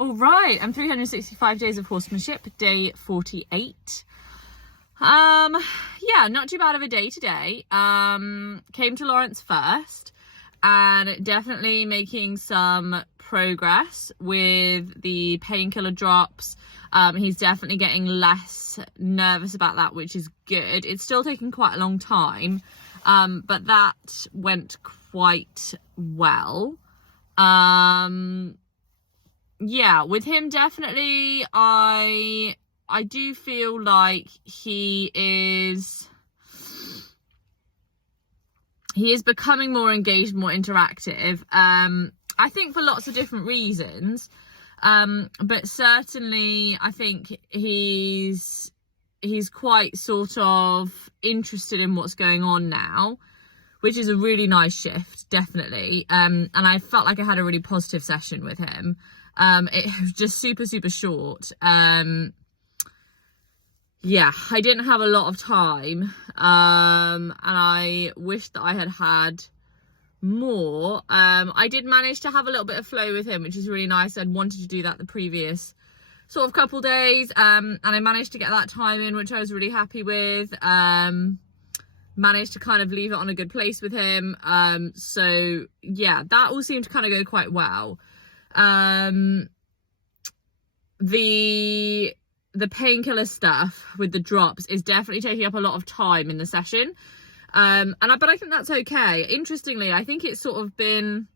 All right, I'm 365 Days of Horsemanship, day 48. Yeah, not too bad of a day today. Came to Lawrence first and definitely making some progress with the painkiller drops. He's definitely getting less nervous about that, which is good. It's still taking quite a long time, but that went quite well. Yeah, with him definitely I do feel like he is becoming more engaged, more interactive. I think for lots of different reasons. But certainly I think he's quite sort of interested in what's going on now, which is a really nice shift, definitely. And I felt like I had a really positive session with him. It was just super short. Yeah, I didn't have a lot of time, and I wish that I had more. I did manage to have a little bit of flow with him, which is really nice. I'd wanted to do that the previous sort of couple days, and I managed to get that time in, which I was really happy with. Managed to kind of leave it on a good place with him. So yeah, that all seemed to kind of go quite well. The painkiller stuff with the drops is definitely taking up a lot of time in the session. But I think that's okay. Interestingly, I think it's sort of been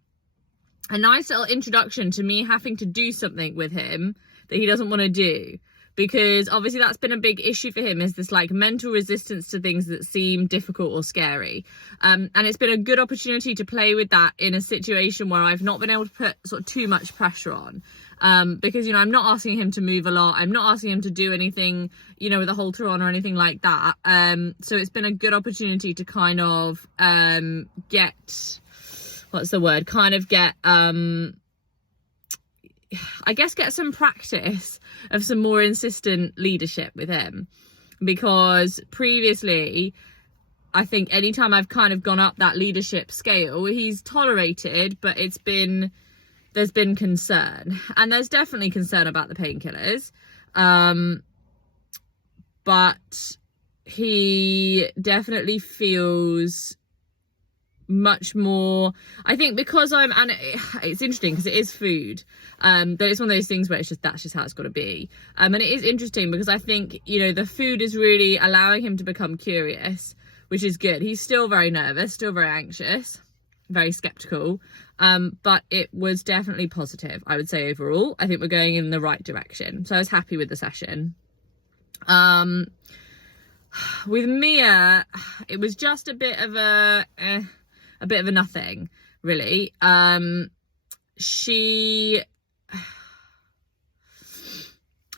a nice little introduction to me having to do something with him that he doesn't want to do, because obviously that's been a big issue for him, is this like mental resistance to things that seem difficult or scary. And it's been a good opportunity to play with that in a situation where I've not been able to put sort of too much pressure on. Because, you know, I'm not asking him to move a lot. I'm not asking him to do anything, you know, with a halter on or anything like that. So it's been a good opportunity to kind of get, what's the word? Kind of get, I guess, get some practice of some more insistent leadership with him. Because previously, I think anytime I've kind of gone up that leadership scale, he's tolerated, but there's been concern, and there's definitely concern about the painkillers. But he definitely feels much more, I think, because and it's interesting because it is food, that it's one of those things where that's just how it's got to be. And it is interesting because I think, you know, the food is really allowing him to become curious, which is good. He's still very nervous, still very anxious, very skeptical, but it was definitely positive, I would say. Overall, I think we're going in the right direction, so I was happy with the session. With Mia, it was just a bit of a nothing, really. I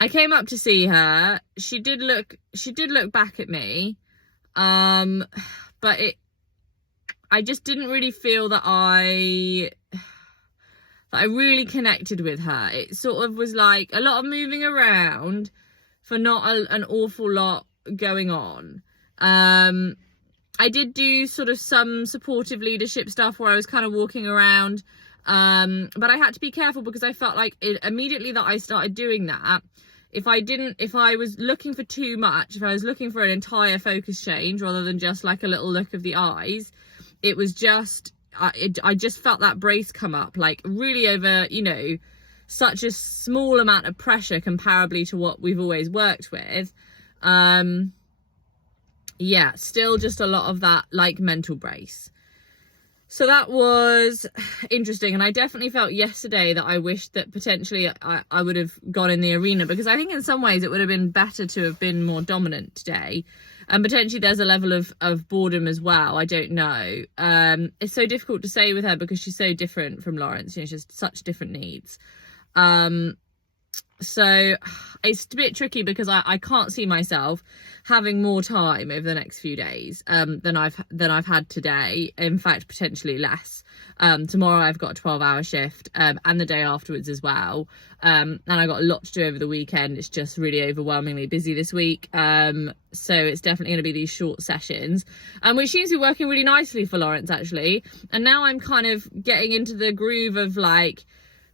came up to see her. She did look back at me, but I just didn't really feel that I really connected with her. It sort of was like a lot of moving around for not an awful lot going on. I did do sort of some supportive leadership stuff where I was kind of walking around, but I had to be careful because I felt like immediately that I started doing that, if I was looking for too much, if I was looking for an entire focus change rather than just like a little look of the eyes, it was just, I just felt that brace come up, like really over, you know, such a small amount of pressure comparably to what we've always worked with. Yeah, still just a lot of that like mental brace. So that was interesting. And I definitely felt yesterday that I wished that potentially I would have gone in the arena, because I think in some ways it would have been better to have been more dominant today. And potentially there's a level of boredom as well. I don't know. It's so difficult to say with her because she's so different from Lawrence. You know, she has such different needs. So it's a bit tricky because I can't see myself having more time over the next few days than I've had today. In fact, potentially less. Tomorrow I've got a 12-hour shift, and the day afterwards as well. And I got a lot to do over the weekend. It's just really overwhelmingly busy this week. So it's definitely going to be these short sessions, which seems to be working really nicely for Lawrence actually. And now I'm kind of getting into the groove of like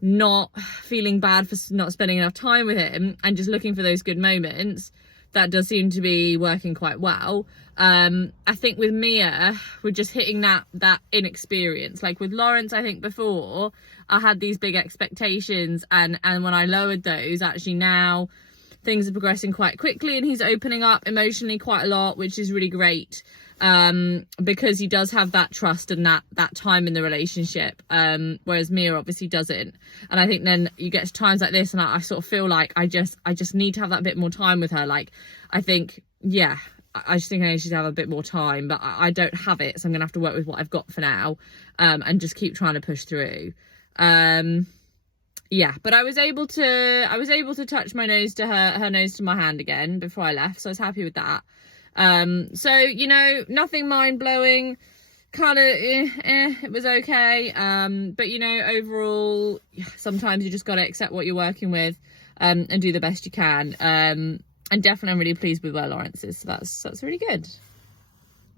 not feeling bad for not spending enough time with him and just looking for those good moments, that does seem to be working quite well. I think with Mia, we're just hitting that inexperience. Like with Lawrence, I think before I had these big expectations, and when I lowered those, actually now things are progressing quite quickly and he's opening up emotionally quite a lot, which is really great, because he does have that trust and that time in the relationship, whereas Mia obviously doesn't. And I think then you get to times like this and I sort of feel like I just need to have that bit more time with her. Like I think, yeah, I just think I need to have a bit more time, but I don't have it, so I'm gonna have to work with what I've got for now, and just keep trying to push through. Yeah, but I was able to touch my nose to her nose to my hand again before I left, so I was happy with that. So, you know, nothing mind-blowing, kind of it was okay, but you know, overall sometimes you just got to accept what you're working with, and do the best you can. And definitely I'm really pleased with where Lawrence is, so that's really good.